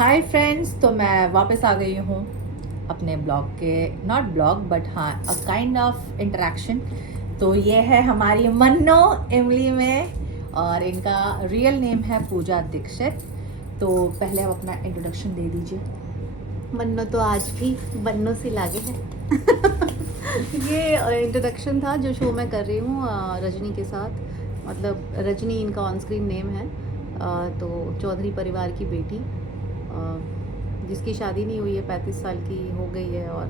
Hi friends, तो मैं वापस आ गई हूँ अपने ब्लॉग के, नॉट ब्लॉग बट हाँ अ काइंड ऑफ इंटरेक्शन। तो ये है हमारी मन्नो इमली में और इनका रियल नेम है पूजा दीक्षित। तो पहले आप अपना इंट्रोडक्शन दे दीजिए। मन्नो तो आज भी बन्नो से लागे है। ये इंट्रोडक्शन था जो शो मैं कर रही हूँ रजनी के साथ। मतलब रजनी इनका ऑन स्क्रीन नेम है। तो चौधरी परिवार की बेटी, जिसकी शादी नहीं हुई है, 35 साल की हो गई है और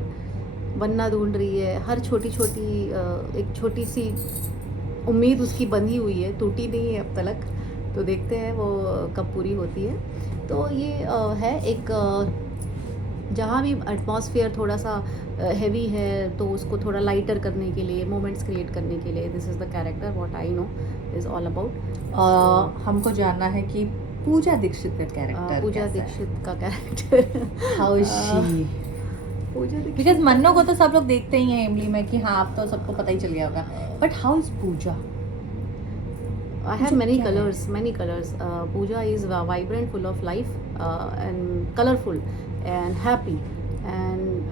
बनना ढूंढ रही है। हर छोटी छोटी एक छोटी सी उम्मीद उसकी बंधी हुई है, टूटी नहीं है अब तक। तो देखते हैं वो कब पूरी होती है। तो ये है एक जहाँ भी एटमॉस्फेयर थोड़ा सा हैवी है तो उसको थोड़ा लाइटर करने के लिए, मोमेंट्स क्रिएट करने के लिए, this is the character what I know is all about. हमको जानना है कि पूजा दीक्षित का कैरेक्टर पूजा दीक्षित का character how is she? Pooja Dixit because Manno को तो सब लोग देखते ही हैं इमली में कि हाँ आप तो सबको पता ही चल गया होगा, but how is Pooja? I have many colors, many colors. Pooja is vibrant, full of life, and colorful, and happy, and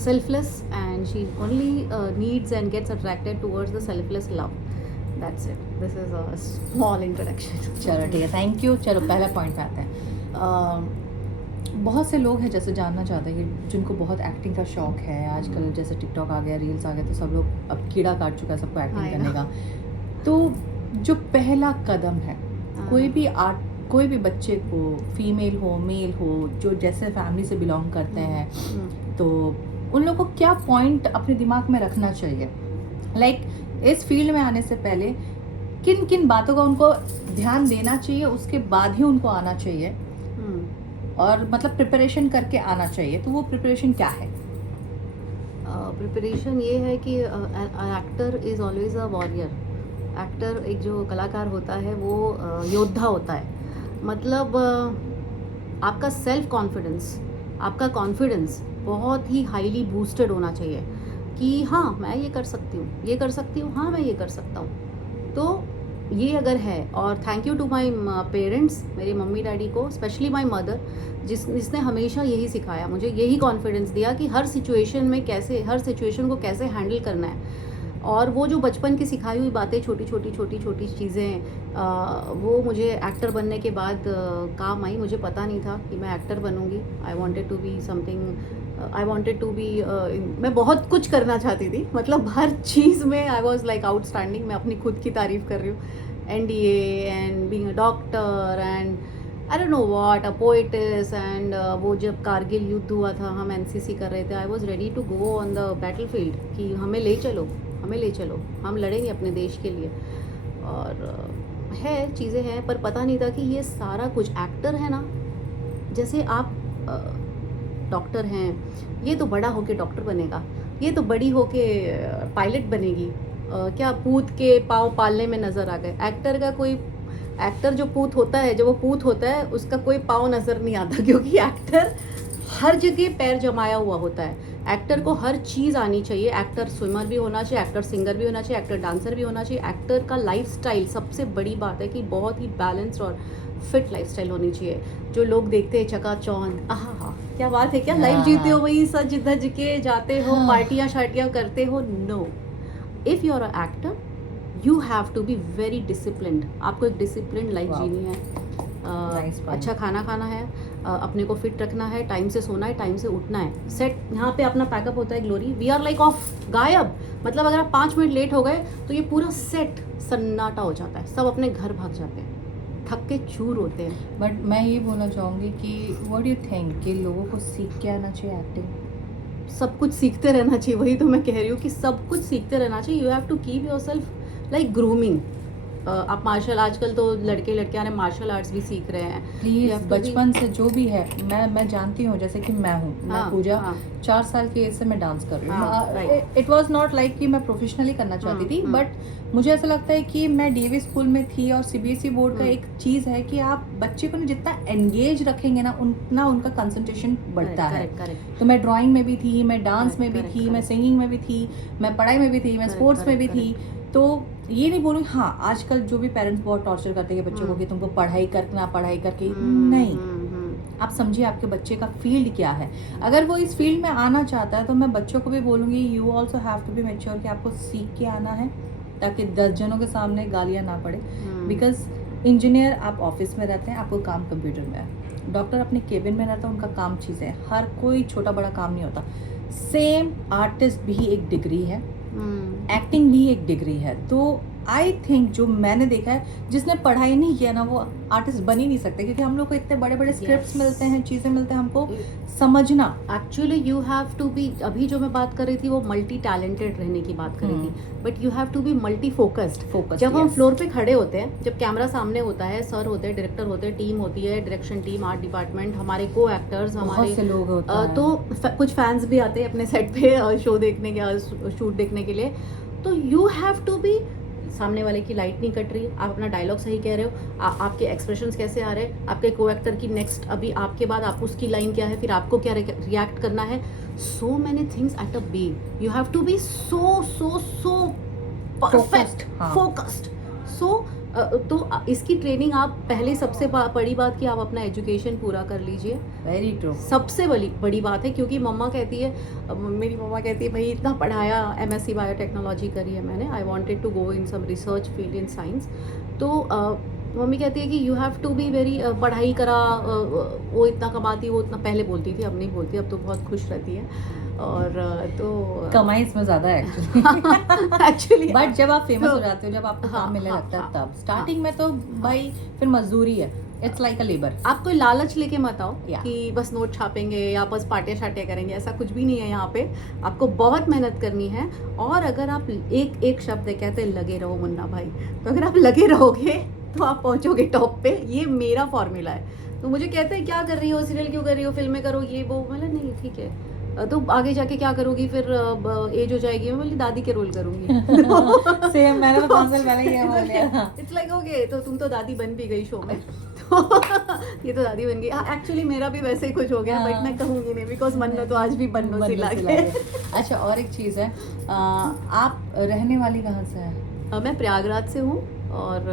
selfless. And she only needs and gets attracted towards the selfless love. That's it. This is a small introduction. चलो ठीक है, thank you. चलो पहला point पे आते हैं। बहुत से लोग हैं जैसे जानना चाहते हैं कि जिनको बहुत एक्टिंग का शौक है। आजकल जैसे टिकटॉक आ गया, रील्स आ गए, तो सब लोग अब कीड़ा काट चुका है सबको एक्टिंग करने का। तो जो पहला कदम है, कोई भी बच्चे को, फीमेल हो मेल हो, जो जैसे फैमिली से बिलोंग करते हैं, तो उन लोगों को क्या पॉइंट अपने दिमाग में रखना चाहिए? लाइक इस फील्ड में आने से पहले किन किन बातों का उनको ध्यान देना चाहिए, उसके बाद ही उनको आना चाहिए, और मतलब प्रिपरेशन करके आना चाहिए। तो वो प्रिपरेशन क्या है? प्रिपरेशन ये है कि actor is always a warrior. Actor एक जो कलाकार होता है वो योद्धा होता है। मतलब आपका सेल्फ कॉन्फिडेंस, आपका कॉन्फिडेंस बहुत ही हाईली बूस्टेड होना चाहिए कि हाँ मैं ये कर सकती हूँ, ये कर सकती हूँ, हाँ मैं ये कर सकता हूँ। तो ये अगर है, और thank you to my parents, मेरे मम्मी डैडी को, स्पेशली माई मदर, जिसने हमेशा यही सिखाया मुझे, यही कॉन्फिडेंस दिया कि हर सिचुएशन में कैसे, हर सिचुएशन को कैसे हैंडल करना है। और वो जो बचपन की सिखाई हुई बातें, छोटी छोटी चीज़ें, वो मुझे एक्टर बनने के बाद काम आई। मुझे पता नहीं था कि मैं एक्टर बनूंगी। I wanted to be something, I wanted to be, मैं बहुत कुछ करना चाहती थी। मतलब हर चीज़ में आई वॉज लाइक आउटस्टैंडिंग। मैं अपनी खुद की तारीफ़ कर रही हूँ। NDA and being a doctor and I don't know what, a poet's. And वो जब कारगिल युद्ध हुआ था, हम NCC कर रहे थे, I was ready to go on the battle field कि हमें ले चलो, हमें ले चलो, हम लड़ेंगे अपने देश के लिए। और है चीज़ें हैं, पर पता नहीं था कि ये सारा कुछ एक्टर है ना। जैसे आप डॉक्टर हैं, ये तो बड़ा होके डॉक्टर बनेगा, ये तो बड़ी होके पायलट बनेगी। क्या पूत के पाँव पालने में नज़र आ गए। एक्टर का कोई, एक्टर जो पूत होता है, जो वो पूत होता है, उसका कोई पाँव नज़र नहीं आता, क्योंकि एक्टर हर जगह पैर जमाया हुआ होता है। एक्टर को हर चीज़ आनी चाहिए। एक्टर स्विमर भी होना चाहिए, एक्टर सिंगर भी होना चाहिए, एक्टर डांसर भी होना चाहिए। एक्टर का लाइफस्टाइल, सबसे बड़ी बात है कि बहुत ही बैलेंस्ड और फिट लाइफस्टाइल होनी चाहिए। जो लोग देखते हैं चकाचौंध, आहा हा क्या बात है, क्या लाइफ जीते हो, वही सज धज के जाते हो, पार्टियां शार्टियां करते हो। No, if you are a actor you have to be very disciplined. आपको एक डिसिप्लिन लाइफ जीनी है। अच्छा खाना खाना है, अपने को फिट रखना है, टाइम से सोना है, टाइम से उठना है। सेट यहाँ पे अपना पैकअप होता है Glory, we are like off, गायब। मतलब अगर आप 5 मिनट लेट हो गए तो ये पूरा सेट सन्नाटा हो जाता है, सब अपने घर भाग जाते हैं, थक के चूर होते हैं। बट मैं ये बोलना चाहूँगी कि व्हाट डू यू थिंक कि लोगों को सीख के आना चाहिए एक्टिंग? सब कुछ सीखते रहना चाहिए, वही तो मैं कह रही हूँ कि सब कुछ सीखते रहना चाहिए। You have to keep yourself like grooming. आप मार्शल, आजकल तो लड़के लड़कियां ने मार्शल आर्ट्स भी सीख रहे हैं। प्लीज बचपन से जो भी है, मैं जानती हूँ, जैसे कि मैं हूँ, मैं पूजा 4 साल की एज से मैं डांस कर रही हूँ। इट वाज नॉट लाइक कि मैं प्रोफेशनली करना चाहती थी, बट मुझे ऐसा लगता है कि मैं DAV स्कूल में थी, और CBSE बोर्ड का एक चीज़ है कि आप बच्चे को जितना एंगेज रखेंगे ना, उतना उनका कंसंट्रेशन बढ़ता है। तो मैं ड्राइंग में भी थी, मैं डांस में भी थी, मैं सिंगिंग में भी थी, मैं पढ़ाई में भी थी, मैं स्पोर्ट्स में भी थी। तो ये नहीं बोलूँ, हाँ आजकल जो भी पेरेंट्स बहुत टॉर्चर करते हैं बच्चों को कि तुमको पढ़ाई करना, पढ़ाई करके नहीं, आप समझिए आपके बच्चे का फील्ड क्या है। अगर वो इस फील्ड में आना चाहता है तो मैं बच्चों को भी बोलूँगी you also have to be mature कि आपको सीख के आना है, ताकि 10 जनों के सामने गालियाँ ना पड़े। बिकॉज इंजीनियर आप ऑफिस में रहते हैं, आपको काम कंप्यूटर में है। डॉक्टर अपने केबिन में रहता है, उनका काम चीज़ें हैं, हर कोई छोटा बड़ा काम नहीं होता। सेम आर्टिस्ट भी एक डिग्री है, एक्टिंग भी एक डिग्री है। तो आई थिंक जो मैंने देखा है, जिसने पढ़ाई नहीं किया ना वो आर्टिस्ट बन ही नहीं सकते, क्योंकि हम लोग को इतने बड़े बड़े स्क्रिप्ट्स मिलते हैं, चीज़ें मिलते हैं, हमको समझना। Actually you have to be, अभी जो मैं बात कर रही थी वो मल्टी टैलेंटेड रहने की बात कर रही थी, but you have to be multi focused. जब हम फ्लोर पे खड़े होते हैं, जब कैमरा सामने होता है, सर होते हैं, डायरेक्टर होते हैं, टीम होती है, डायरेक्शन टीम, आर्ट डिपार्टमेंट, हमारे को एक्टर्स, हमारे से लोग होते हैं। तो कुछ फैंस भी आते हैं अपने सेट पे शो देखने के, शूट देखने के लिए। तो यू हैव टू बी, सामने वाले की लाइट नहीं कट रही, आप अपना डायलॉग सही कह रहे हो, आपके एक्सप्रेशंस कैसे आ रहे हैं, आपके को एक्टर की नेक्स्ट अभी आपके बाद आप उसकी लाइन क्या है, फिर आपको क्या रिएक्ट करना है। So many things at a be, you have to be so so so perfect, focused. So तो इसकी ट्रेनिंग आप पहले, सबसे बड़ी बात कि आप अपना एजुकेशन पूरा कर लीजिए। वेरी ट्रू, सबसे बड़ी बात है, क्योंकि मम्मा कहती है, मेरी मम्मा कहती है भाई इतना पढ़ाया, MSc बायोटेक्नोलॉजी करी है मैंने, I wanted to go in some research field in science. तो मम्मी कहती है कि you have to be very, पढ़ाई करा, वो इतना कमाती, वो इतना, पहले बोलती थी, अब नहीं बोलती, अब तो बहुत खुश रहती है। और तो कमाई इसमें ज़्यादा है एक्चुअली बट जब आप फेमस हो जाते हो, जब आपको काम मिलने लगता है, तब स्टार्टिंग में तो भाई फिर मजदूरी है, इट्स लाइक अ लेबर। आप कोई लालच लेके मत आओ कि बस नोट छापेंगे या बस पार्टियां शाटियां करेंगे, ऐसा कुछ भी नहीं है यहाँ पे। आपको बहुत मेहनत करनी है, और अगर आप एक शब्द है, कहते हैं लगे रहो मुन्ना भाई, तो अगर आप लगे रहोगे तो आप पहुंचोगे टॉप पे। ये मेरा फॉर्मूला है। तो मुझे कहते हैं क्या कर रही हो, सीरियल क्यों कर रही हो, फिल्में करो, ये वो। मतलब नहीं, ठीक है, तो आगे जाके क्या करोगी, फिर एज हो जाएगी, मैं बोली दादी के रोल करूंगी। सेम मैंने तो 5 साल पहले ये बोल दिया। इट्स लाइक ओके, तो तुम तो दादी बन भी गई शो में। तो ये तो दादी बन गई। एक्चुअली मेरा भी वैसे ही कुछ हो गया, बट मैं कहूंगी नहीं, बिकॉज मन्नो तो आज भी बन्नो सिला के। अच्छा, और एक चीज़ है, आप रहने वाली कहाँ से हैं? मैं प्रयागराज से हूँ, और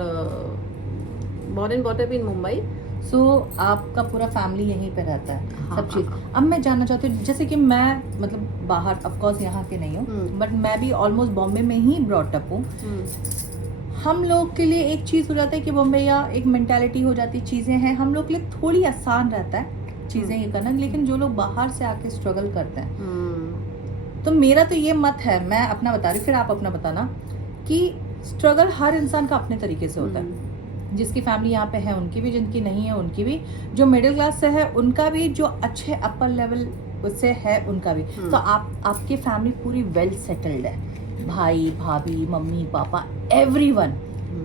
born and brought up in Mumbai. So आपका पूरा फैमिली यहीं पे रहता है, सब चीज़। अब मैं जानना चाहती हूँ, जैसे कि मैं मतलब बाहर ऑफ कोर्स यहाँ के नहीं हूँ, बट मैं भी ऑलमोस्ट बॉम्बे में ही ब्रॉट अप हूँ। हम लोग के लिए एक चीज़ हो जाता है कि बॉम्बे या एक मेंटालिटी हो जाती है, चीज़ें हैं, हम लोग के लिए थोड़ी आसान रहता है चीज़ें ये करना, लेकिन जो लोग बाहर से आके स्ट्रगल करते हैं, तो मेरा तो ये मत है, मैं अपना बता रही हूँ, फिर आप अपना बताना, कि स्ट्रगल हर इंसान का अपने तरीके से होता है। जिसकी फैमिली यहाँ पे है उनकी भी, जिनकी नहीं है उनकी भी, जो मिडिल क्लास से है उनका भी, जो अच्छे अपर लेवल से है उनका भी। तो आपकी फैमिली पूरी वेल सेटल्ड है, भाई भाभी मम्मी पापा एवरीवन।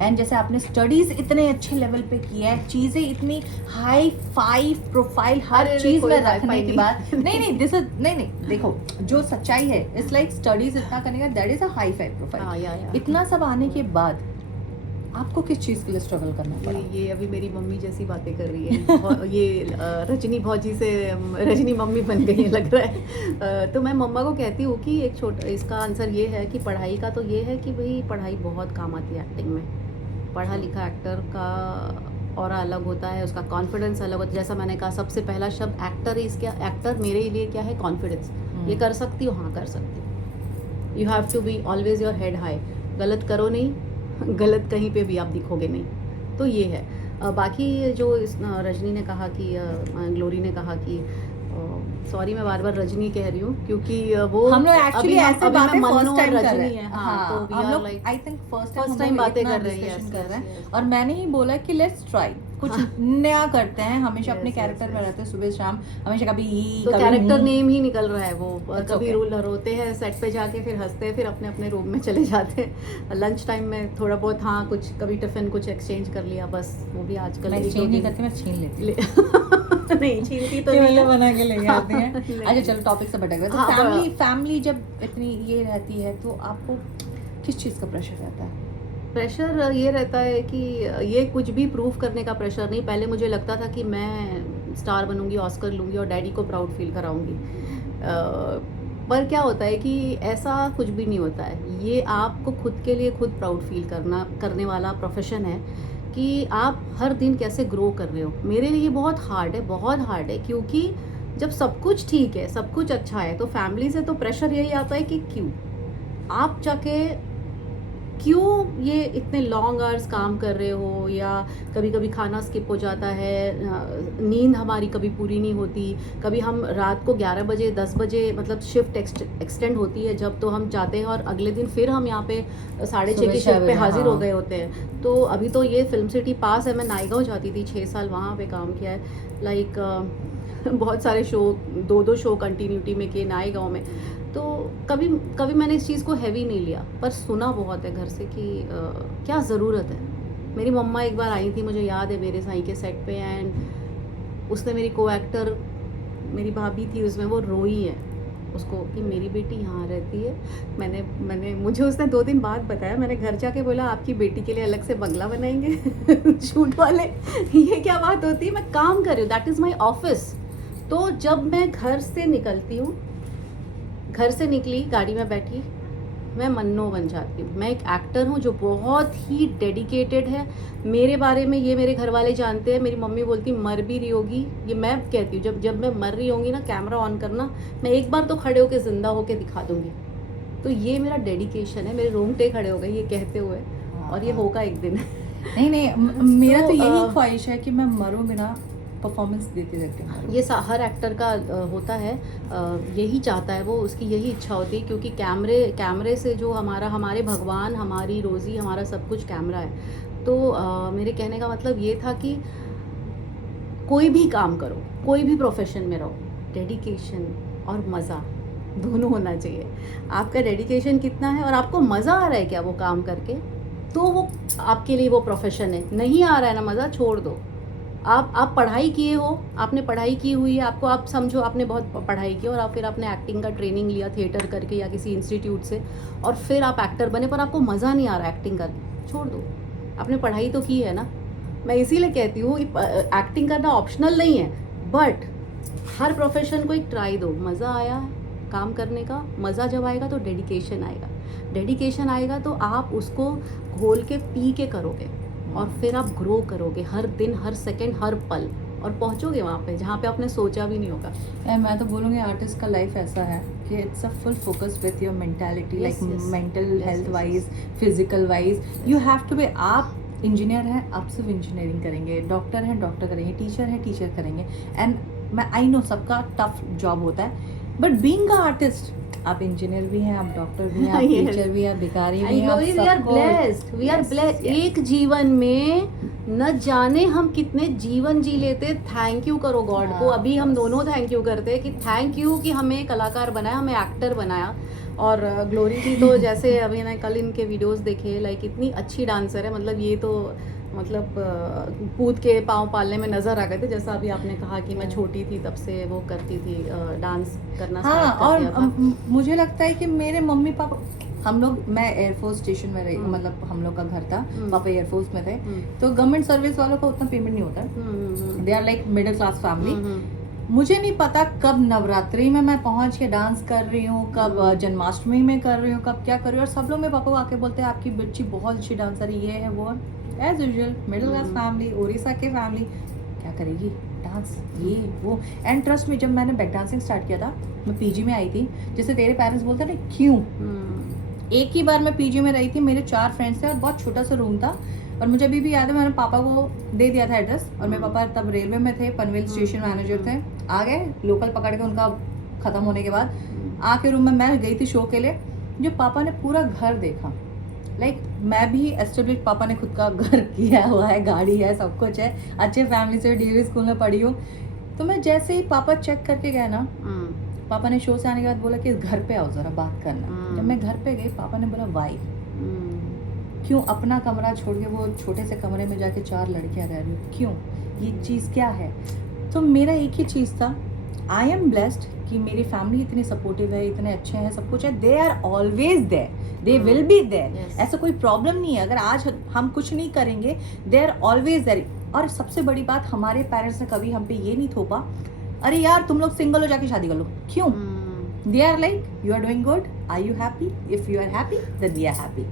एंड जैसे आपने स्टडीज इतने अच्छे लेवल पे किया है, चीजें इतनी हाई फाइव प्रोफाइल हर चीज में रखने की बात नहीं, दिस इज नहीं, देखो जो सच्चाई है, इट्स लाइक स्टडीज इतना करने का, that is a high five profile. इतना सब आने के बाद आपको किस चीज़ के लिए स्ट्रगल करना पड़ा? ये अभी मेरी मम्मी जैसी बातें कर रही है। ये रजनी भौजी से रजनी मम्मी बन गई है लग रहा है। तो मैं मम्मा को कहती हूँ कि एक छोटा, इसका आंसर ये है कि पढ़ाई का तो ये है कि भाई पढ़ाई बहुत काम आती है एक्टिंग में। पढ़ा लिखा एक्टर का और अलग होता है, उसका कॉन्फिडेंस अलग होता है। जैसा मैंने कहा, सबसे पहला शब्द एक्टर, इसका एक्टर मेरे लिए क्या है, कॉन्फिडेंस। ये कर सकती हो, हाँ कर सकती हो। You have to be always your head high, गलत करो नहीं, गलत कहीं पे भी आप दिखोगे नहीं। तो ये है। बाकी जो रजनी ने कहा कि ग्लोरी ने कहा कि सॉरी मैं बार बार रजनी कह रही हूँ, क्योंकि वो हम लोग एक्चुअली ऐसे बातें फर्स्ट टाइम कर रहे हैं। हाँ, तो हम लोग आई थिंक फर्स्ट टाइम बातें कर रहे हैं। और मैंने ही बोला कि लेट्स ट्राई कुछ नया करते हैं। हमेशा अपने कैरेक्टर में रहते हैं, सुबह शाम हमेशा कभी तो कैरेक्टर नेम ही निकल रहा है वो। कभी रूलर होते हैं, सेट पे जाके फिर हंसते हैं, फिर अपने अपने रूम में चले जाते हैं। लंच टाइम में थोड़ा बहुत हाँ कुछ कभी टिफिन कुछ एक्सचेंज कर लिया, बस। वो भी आजकल एक्सचेंज नहीं करती, मैं छीन लेती नहीं छीनती तो नहीं बना के ले आते हैं। अच्छा चलो टॉपिक से भटक गए। तो फैमिली जब इतनी ये रहती है तो आपको किस चीज़ का प्रेशर रहता है? प्रेशर ये रहता है कि ये कुछ भी प्रूव करने का प्रेशर नहीं। पहले मुझे लगता था कि मैं स्टार बनूंगी, ऑस्कर लूंगी और डैडी को प्राउड फील कराऊंगी, पर क्या होता है कि ऐसा कुछ भी नहीं होता है। ये आपको खुद के लिए खुद प्राउड फील करने वाला प्रोफेशन है। कि आप हर दिन कैसे ग्रो कर रहे हो। मेरे लिए बहुत हार्ड है, बहुत हार्ड है, क्योंकि जब सब कुछ ठीक है, सब कुछ अच्छा है, तो फैमिली से तो प्रेशर यही आता है कि क्यों आप जाके क्यों ये इतने लॉन्ग आवर्स काम कर रहे हो, या कभी कभी खाना स्किप हो जाता है, नींद हमारी कभी पूरी नहीं होती, कभी हम रात को 11 बजे 10 बजे मतलब शिफ्ट एक्सटेंड होती है जब, तो हम जाते हैं और अगले दिन फिर हम यहाँ पे 6:30 सुबह की 6 शिफ्ट पे बजे, हाजिर हो हाँ। गए होते हैं। तो अभी तो ये फिल्म सिटी पास है, मैं नायगांव जाती थी, 6 साल वहाँ पे काम किया है। लाइक बहुत सारे शो, 2-2 शो कंटिन्यूटी में किए नायगांव में। तो कभी कभी मैंने इस चीज़ को हैवी नहीं लिया, पर सुना बहुत है घर से कि क्या ज़रूरत है। मेरी मम्मा एक बार आई थी, मुझे याद है, मेरे साईं के सेट पे, एंड उसने मेरी को एक्टर, मेरी भाभी थी उसमें, वो रोई है उसको कि मेरी बेटी यहाँ रहती है। मैंने मुझे उसने 2 दिन बाद बताया, मैंने घर जाके बोला आपकी बेटी के लिए अलग से बंगला बनाएंगे शूट वाले, ये क्या बात होती है, मैं काम कर रही हूँ, दैट इज़ माई ऑफिस। तो जब मैं घर से निकलती हूँ, घर से निकली, गाड़ी में बैठी, मैं मन्नो बन जाती हूँ। मैं एक एक्टर हूँ जो बहुत ही डेडिकेटेड है। मेरे बारे में ये मेरे घर वाले जानते हैं, मेरी मम्मी बोलती मर भी रही होगी, ये मैं कहती हूँ, जब जब मैं मर रही होंगी ना, कैमरा ऑन करना, मैं एक बार तो खड़े होके ज़िंदा होके दिखा दूँगी। तो ये मेरा डेडिकेशन है, मेरे रोंगटे खड़े हो गए ये कहते हुए, और ये होगा एक दिन। नहीं नहीं, मेरा तो यही तो, ख्वाहिश है कि मैं मरूं बिना, परफॉर्मेंस देते देते मरूं। ये हर एक्टर का होता है, यही चाहता है वो, उसकी यही इच्छा होती है, क्योंकि कैमरे से जो हमारे भगवान, हमारी रोज़ी, हमारा सब कुछ कैमरा है। तो मेरे कहने का मतलब ये था कि कोई भी काम करो, कोई भी प्रोफेशन में रहो, डेडिकेशन और मज़ा दोनों होना चाहिए। आपका डेडिकेशन कितना है और आपको मज़ा आ रहा है क्या वो काम करके, तो वो आपके लिए वो प्रोफेशन है। नहीं आ रहा है ना मज़ा, छोड़ दो। आप पढ़ाई किए हो, आपने पढ़ाई की हुई है, आपको, आप समझो आपने बहुत पढ़ाई की और आप फिर आपने एक्टिंग का ट्रेनिंग लिया थिएटर करके या किसी इंस्टीट्यूट से, और फिर आप एक्टर बने, पर आपको मज़ा नहीं आ रहा एक्टिंग करके, छोड़ दो। आपने पढ़ाई तो की है ना। मैं इसीलिए कहती हूँ एक्टिंग करना ऑप्शनल नहीं है, बट हर प्रोफेशन को एक ट्राई दो। मज़ा आया काम करने का, मज़ा जब आएगा तो डेडिकेशन आएगा, डेडिकेशन आएगा तो आप उसको घोल के पी के करोगे, और फिर आप ग्रो करोगे हर दिन, हर सेकंड, हर पल, और पहुंचोगे वहाँ पे जहाँ पे आपने सोचा भी नहीं होगा। मैं तो बोलूँगी आर्टिस्ट का लाइफ ऐसा है कि it's a full focus with your mentality, like mental health wise, physical wise, you have to be. आप इंजीनियर हैं, आप सिर्फ इंजीनियरिंग करेंगे, डॉक्टर हैं डॉक्टर करेंगे, टीचर हैं टीचर करेंगे, एंड मैं आई नो सबका टफ जॉब होता है, बट बीइंग अ आर्टिस्ट, आप इंजीनियर भी हैं, आप डॉक्टर भी हैं, आप Yes. टीचर भी हैं, भिखारी भी I हैं, know आप it, we are सबको blessed, we are Yes, blessed। yes. एक जीवन में न जाने हम कितने जीवन जी लेते। थैंक यू करो गॉड को। हाँ, अभी हम बस। दोनों थैंक यू करते हैं कि थैंक यू कि हमें कलाकार बनाया, हमें एक्टर बनाया। और ग्लोरी जी तो जैसे अभी मैंने कल इनके वीडियोस देखे, लाइक इतनी अच्छी डांसर है, मतलब ये तो मतलब कूद के पाँव पालने में नज़र आ गए थे। जैसा अभी आपने कहा कि मैं छोटी थी तब से वो करती थी, डांस करना हाँ, स्टार्ट कर और दिया था। मुझे लगता है कि मेरे मम्मी पापा, हम लोग, मैं एयरफोर्स स्टेशन में रही, हम्म। मतलब हम लोग का घर था, हम्म। पापा एयरफोर्स में थे, हम्म। तो गवर्नमेंट सर्विस वालों का उतना पेमेंट नहीं होता, they are like middle class family. मुझे नहीं पता कब नवरात्रि में मैं पहुंच के डांस कर रही हूँ, कब जन्माष्टमी में कर रही हूँ, कब क्या कर रही हूँ, और सब लोग मेरे पापा को आके बोलते हैं आपकी बच्ची बहुत अच्छी डांसर है, ये है वो है। As usual middle class family, Orissa के फैमिली, क्या करेगी डांस, ये वो। एंड ट्रस्ट में, जब मैंने बैक डांसिंग स्टार्ट किया था, मैं पीजी में आई थी, जैसे तेरे पेरेंट्स बोलते हैं ना क्यों, एक ही बार मैं पीजी में रही थी, मेरे 4 फ्रेंड्स थे और बहुत छोटा सा रूम था, और मुझे अभी भी याद है मैंने पापा को दे दिया था एड्रेस, और मेरे पापा तब रेलवे में थे, पनवेल स्टेशन मैनेजर थे, आ गए लोकल पकड़ के, उनका ख़त्म होने के बाद आके रूम में मैं गई थी शो के लिए, जो पापा ने पूरा घर देखा, लाइक मैं भी एस्टेब्लिश, पापा ने खुद का घर किया हुआ है, गाड़ी है, सब कुछ है, अच्छे फैमिली से डीएवी स्कूल में पढ़ी हूँ। तो मैं जैसे ही पापा चेक करके गए ना, पापा ने शो से आने के बाद बोला कि घर पे आओ ज़रा बात करना। जब मैं घर पे गई, पापा ने बोला वाई, क्यों अपना कमरा छोड़ के वो छोटे से कमरे में जाके 4 लड़कियां रह रही हो, क्यों, ये चीज़ क्या है। तो मेरा एक ही चीज़ था, आई एम ब्लेस्ड कि मेरी फैमिली इतनी सपोर्टिव है, इतने अच्छे हैं, सब कुछ है, they are always there, they will be there, ऐसा कोई प्रॉब्लम नहीं है। अगर आज हम कुछ नहीं करेंगे, दे आर ऑलवेज देयर। और सबसे बड़ी बात, हमारे पेरेंट्स ने कभी हम पे ये नहीं थोपा अरे यार तुम लोग सिंगल हो जाके शादी कर लो, क्यों। They are like you are doing good, are you happy, if you are happy then we are happy.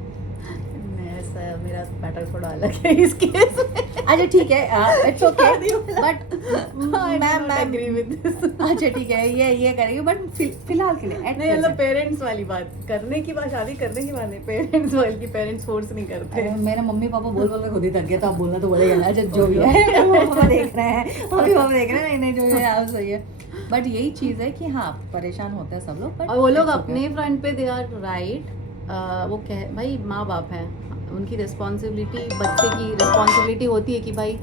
मेरा पैटर्न थोड़ा अलग है इस केस में। अच्छा ठीक है, इट्स ओके, बट मैं एग्री विद दिस। अच्छा ठीक है, ये करेंगे, बट फिलहाल के लिए at नहीं मतलब present, पेरेंट्स वाली बात करने की बात, शादी करने की बात नहीं, पेरेंट्स वाली की पेरेंट्स फोर्स नहीं करते। मेरा मम्मी पापा बोल बोल के खुद ही थक गया, तो आप बोलना तो बोलेगा ना, अच्छा जो भी है मम्मी पापा देख रहे हैं, मम्मी पापा देख रहे हैं, नहीं जो भी है आप सही है। बट यही चीज़ है कि हाँ परेशान होते हैं सब लोग, बट और वो लोग अपने फ्रंट पे दे आर राइट। वो कह भाई माँ बाप हैं, उनकी रिस्पॉन्सिबिलिटी, बच्चे की रिस्पॉन्सिबिलिटी होती है कि भाई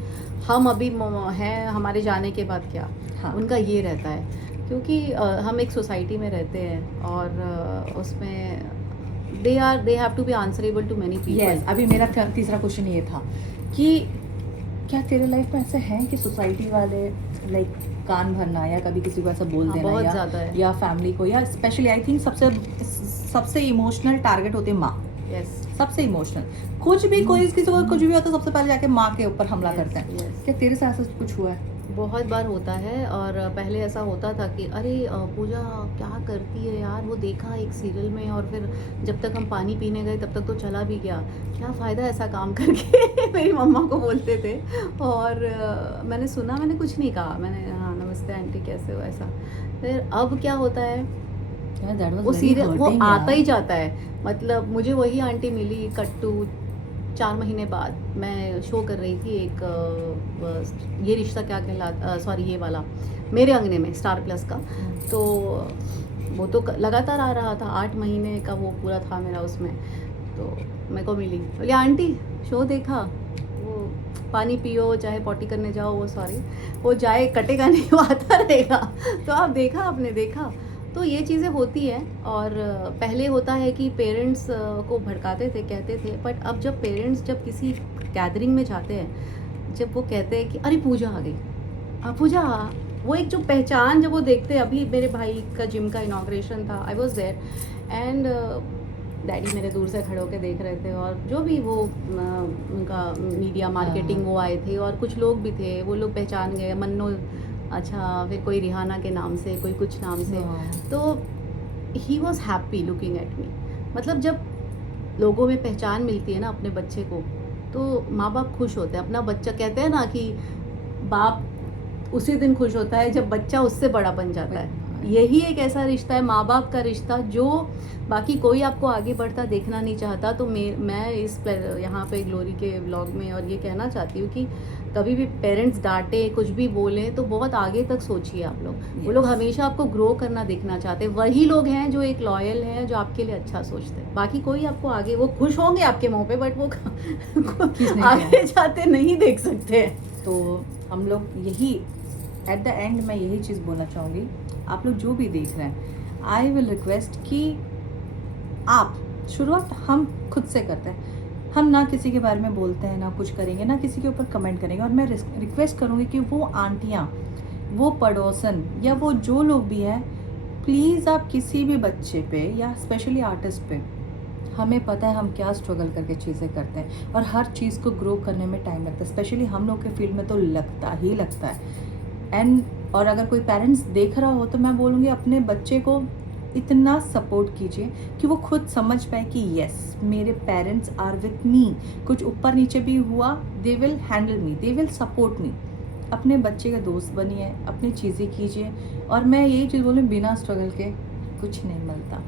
हम अभी हैं, हमारे जाने के बाद क्या। हाँ। उनका ये रहता है क्योंकि हम एक सोसाइटी में रहते हैं और उसमें they have to be answerable to many people. Yes, अभी मेरा तीसरा क्वेश्चन ये था कि क्या तेरे लाइफ में ऐसे हैं कि सोसाइटी वाले लाइक कान भरना या कभी किसी को ऐसा बोल हाँ, देना बहुत ज़्यादा है। या फैमिली को, या स्पेशली आई थिंक सबसे इमोशनल टारगेट होते हैं माँ, यस सबसे इमोशनल, कुछ भी कोई किसी को कुछ भी होता है सबसे पहले जाके माँ के ऊपर हमला Yes, करते हैं। yes. क्या तेरे साथ ऐसा कुछ हुआ है? बहुत बार होता है। और पहले ऐसा होता था कि अरे पूजा क्या करती है यार, वो देखा एक सीरियल में और फिर जब तक हम पानी पीने गए तब तक तो चला भी गया, क्या फ़ायदा ऐसा काम करके मेरी मम्मा को बोलते थे। और मैंने सुना, मैंने कुछ नहीं कहा, मैंने हाँ नमस्ते आंटी कैसे हो ऐसा। फिर अब क्या होता है, यार that was वो very सीरियल वो hurting आता यार। ही जाता है। मतलब मुझे वही आंटी मिली कट्टू 4 महीने बाद। मैं शो कर रही थी एक ये रिश्ता क्या कहलाता, सॉरी ये वाला मेरे अंगने में, स्टार प्लस का। तो वो तो लगातार आ रहा था, 8 महीने का वो पूरा था मेरा उसमें। तो मेरे को मिली, बोली आंटी शो देखा, वो पानी पियो चाहे पॉटी करने जाओ, वो सॉरी वो जाए कटेगा नहीं, वो आता रहेगा। तो आप देखा, आपने देखा। तो ये चीज़ें होती हैं। और पहले होता है कि पेरेंट्स को भड़काते थे, कहते थे, बट अब जब पेरेंट्स जब किसी गैदरिंग में जाते हैं, जब वो कहते हैं कि अरे पूजा आ गई, पूजा, वो एक जो पहचान जब वो देखते हैं। अभी मेरे भाई का जिम का इनॉग्रेशन था, I was there and daddy मेरे दूर से खड़े होकर देख रहे थे, और जो भी वो उनका मीडिया मार्केटिंग वो आए थे, और कुछ लोग भी थे, वो लोग पहचान गए, मन्नो, अच्छा फिर कोई रिहाना के नाम से, कोई कुछ नाम से। तो he was happy looking at me. मतलब जब लोगों में पहचान मिलती है ना अपने बच्चे को, तो माँ बाप खुश होते हैं। अपना बच्चा, कहते हैं ना कि बाप उसी दिन खुश होता है जब बच्चा उससे बड़ा बन जाता है। यही एक ऐसा रिश्ता है, माँ बाप का रिश्ता, जो बाकी कोई आपको आगे बढ़ता देखना नहीं चाहता। तो मैं इस यहाँ पे ग्लोरी के व्लॉग में और ये कहना चाहती हूँ कि कभी भी पेरेंट्स डांटे, कुछ भी बोलें, तो बहुत आगे तक सोचिए आप लोग। वो लोग हमेशा आपको ग्रो करना देखना चाहते हैं। वही लोग हैं जो एक लॉयल हैं, जो आपके लिए अच्छा सोचते हैं। बाकी कोई आपको आगे, वो खुश होंगे आपके मुँह पे, बट वो आगे जाते नहीं देख सकते। तो हम लोग यही एट द एंड मैं यही चीज़ बोलना चाहूँगी, आप लोग जो भी देख रहे हैं, आई विल रिक्वेस्ट कि आप, शुरुआत हम खुद से करते हैं। हम ना किसी के बारे में बोलते हैं, ना कुछ करेंगे, ना किसी के ऊपर कमेंट करेंगे। और मैं रिक्वेस्ट करूँगी कि वो आंटियाँ, वो पड़ोसन, या वो जो लोग भी हैं, प्लीज़ आप किसी भी बच्चे पे या स्पेशली आर्टिस्ट पे, हमें पता है हम क्या स्ट्रगल करके चीज़ें करते हैं, और हर चीज़ को ग्रो करने में टाइम लगता है। स्पेशली हम लोग के फील्ड में तो लगता ही लगता है। एंड और अगर कोई पेरेंट्स देख रहा हो, तो मैं बोलूँगी अपने बच्चे को इतना सपोर्ट कीजिए कि वो खुद समझ पाए कि यस, मेरे पेरेंट्स आर विथ मी। कुछ ऊपर नीचे भी हुआ, they will handle me, they will support me. अपने बच्चे का दोस्त बनिए, अपनी चीज़ें कीजिए। और मैं यही चीज़ बोलूँ, बिना स्ट्रगल के कुछ नहीं मिलता।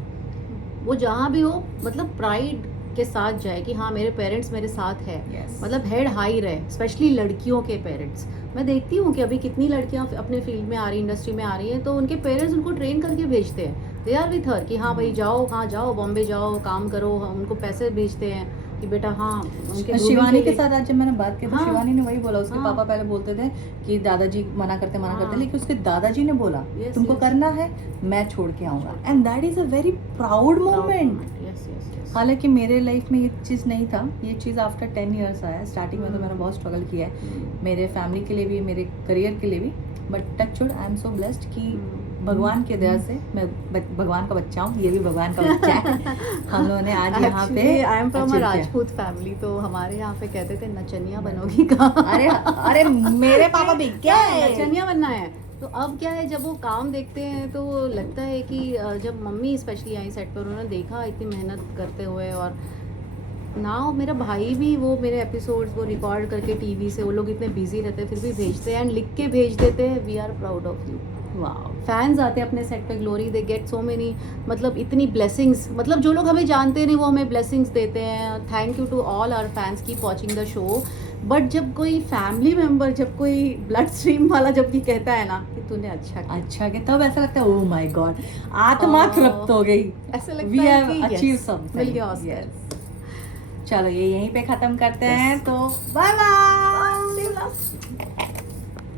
वो जहाँ भी हो, मतलब प्राइड के साथ जाए कि हाँ मेरे पेरेंट्स मेरे साथ है। Yes. मतलब हेड हाई रहे, स्पेशली लड़कियों के पेरेंट्स। मैं देखती हूँ कि अभी कितनी लड़कियाँ अपने फील्ड में आ रही, इंडस्ट्री में आ रही हैं, तो उनके पेरेंट्स उनको ट्रेन करके भेजते हैं। दे आर विथ हर कि हाँ भाई जाओ, हाँ जाओ बॉम्बे जाओ, काम करो। उनको पैसे भेजते हैं कि बेटा हाँ उनके शिवानी के साथ आज जब मैंने बात की, तो हाँ, शिवानी ने वही बोला, उसके हाँ, पापा पहले बोलते थे कि दादाजी मना करते, हाँ, लेकिन उसके दादाजी ने बोला Yes, तुमको yes. करना है, मैं छोड़ के आऊँगा। And that is a very proud moment. Yes yes yes. हालांकि मेरे लाइफ में ये चीज़ नहीं था, ये चीज़ आफ्टर 10 ईयर्स आया। स्टार्टिंग में तो मैंने बहुत स्ट्रगल किया है, मेरे फैमिली के लिए भी, मेरे करियर के लिए भी। But touch wood, I am so blessed कि भगवान के दया से मैं भगवान का बच्चा हूँ, ये भी भगवान का बच्चा है। हम लोगों ने आज यहाँ पे, I am from a Rajput family, तो हमारे यहाँ पे कहते थे नचनिया बनोगी कहाँ। अरे अरे मेरे पापा भी क्या है, नचनिया बनना है। तो अब क्या है, जब वो काम देखते हैं तो लगता है कि जब मम्मी स्पेशली आई सेट पर, उन्होंने देखा इतनी मेहनत करते हुए, और नाउ मेरा भाई भी वो मेरे एपिसोड्स वो रिकॉर्ड करके टीवी से, वो लोग इतने बिजी रहते हैं फिर भी भेजते हैं एंड लिख के भेज देते हैं, we are proud of you. Wow. Fans आते हैं अपने सेट पे, Glory they get so many, मतलब इतनी ब्लेसिंग्स, मतलब जो लोग हमें जानते नहीं वो हमें ब्लेसिंग्स देते हैं। Thank you to all our fans, keep watching the show. But जब कोई फैमिली मेम्बर, जब कोई ब्लड स्ट्रीम वाला जब भी कहता है ना कि तूने अच्छा किया, अच्छा कि तब ऐसा लगता है ओह माय गॉड, आत्मा तृप्त हो गई, ऐसा लगता वी है हैव कि अचीव yes, समथिंग। मिल गया ऑस्कर। चलो ये यहीं पे खत्म करते हैं, तो बाय बाय।